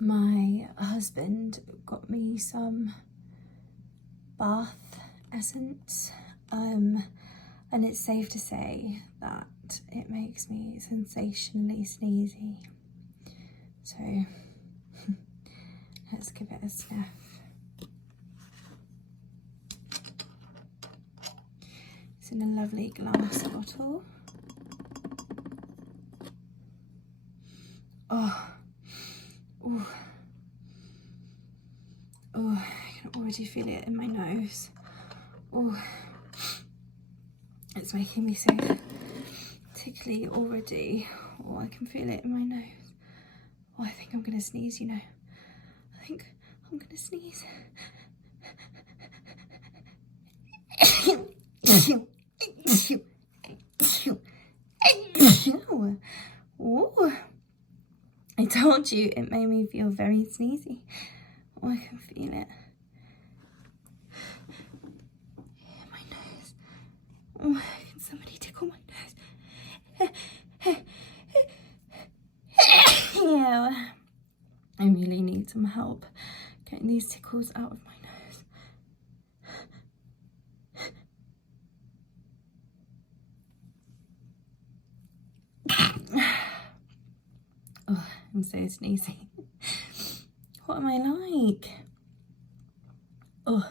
my husband got me some bath essence, and it's safe to say that it makes me sensationally sneezy. So let's give it a sniff. It's in a lovely glass bottle. Oh, oh, oh, I can already feel it in my nose. Oh, it's making me so tickly already. Oh, I can feel it in my nose. Oh, I think I'm gonna sneeze, you know. I think I'm gonna sneeze. Oh, I told you it made me feel very sneezy. Oh, I can feel it. My nose. Oh, can somebody tickle my nose? Ew. I really need some help getting these tickles out of my nose. Oh, I'm so sneezy. What am I like? Oh,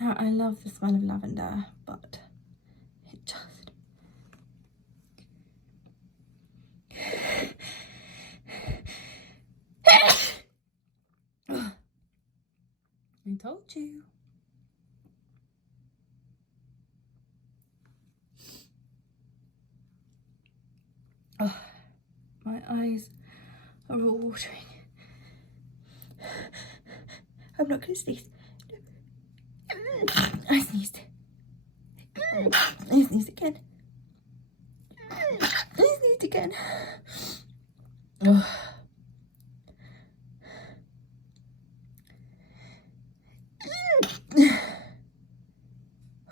now I love the smell of lavender, but it just... I told you. Oh, my eyes are all watering. I'm not gonna sneeze. I sneezed. I sneezed again. I sneezed again. Oh.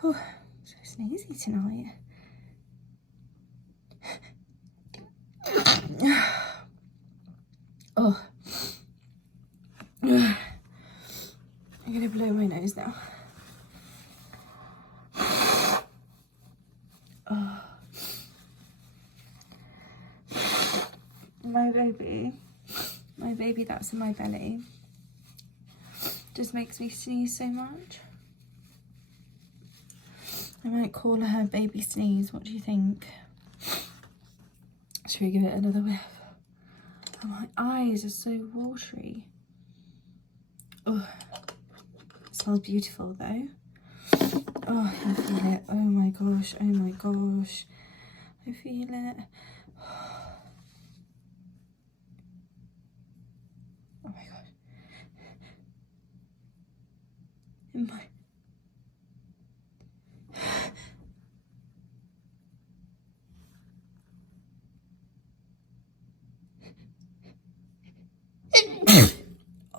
Oh, so sneezy tonight. Oh. I'm gonna blow my nose now. Oh. My baby that's in my belly just makes me sneeze so much. I might call her Baby Sneeze. What do you think? Should we give it another whiff? Oh, my eyes are so watery. Oh, it smells beautiful though. Oh, I can feel it. Oh my gosh, oh my gosh. I feel it. Oh my gosh. In my...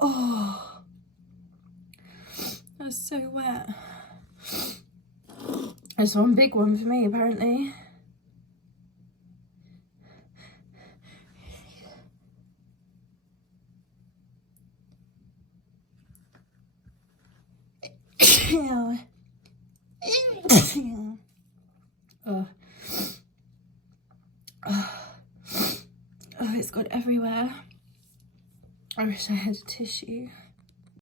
Oh, that's so wet. That's one big one for me, apparently. Oh. Oh. Oh, it's got everywhere. I wish I had a tissue.